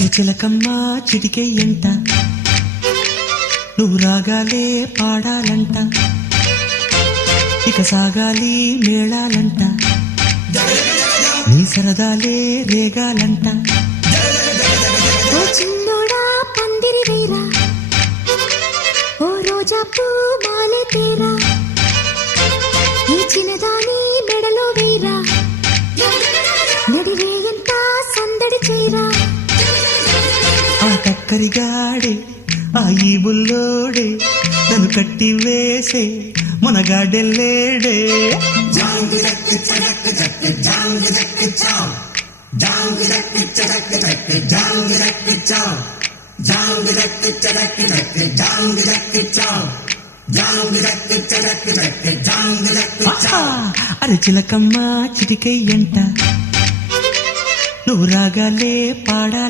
చిలకమ్మ చిటికెయ్యంట నువ్వు రాగాలే పాడాలంట ఇక సాగాలి మేళాలంట నీ సరదాలే రేగాలంట ఓ చిన్నోడా పందిరి వేరా ఓ రోజా పూ మాలే తేరా ఈ చిన్నదాని మెడలో వేరా నడిరే ఎంత సందడి చేరా ఆ కక్కరిగాడే ఆ ఈ బుల్లోడే నన్ను కట్టి వేసే మునగాడెల్లేడే అరే చిలకమ్మ చిటికెయ్యంట నువ్వు రాగాలే పాడాలి